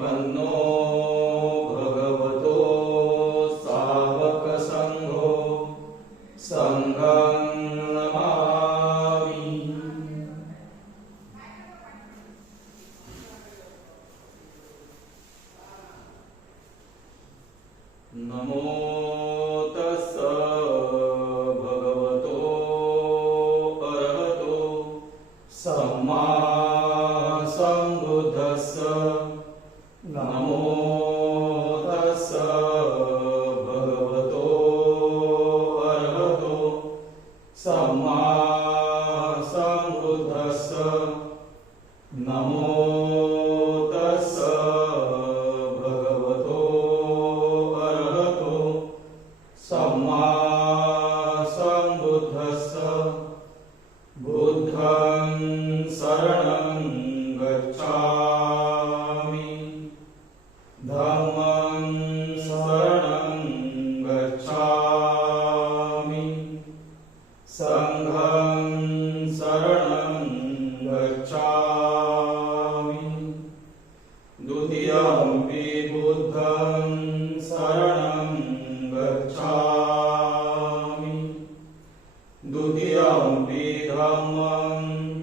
I know. नमो तस् भगवतो अर्हतो। सम्मा संबुद्धस्स Dhammam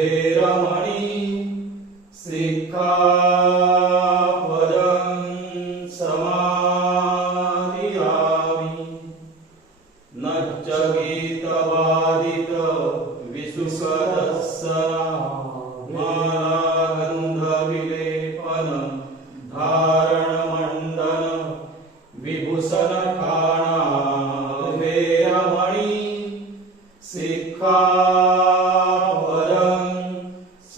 हे रमणी सिखापदं समाधियामि। न च गीतवादित विसुकरस्सरा मालागन्धविलेपनं धारणमण्डनं विभूषणखा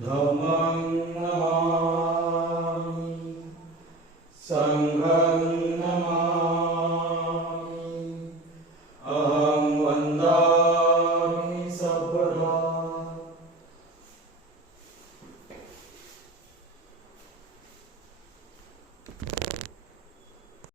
धम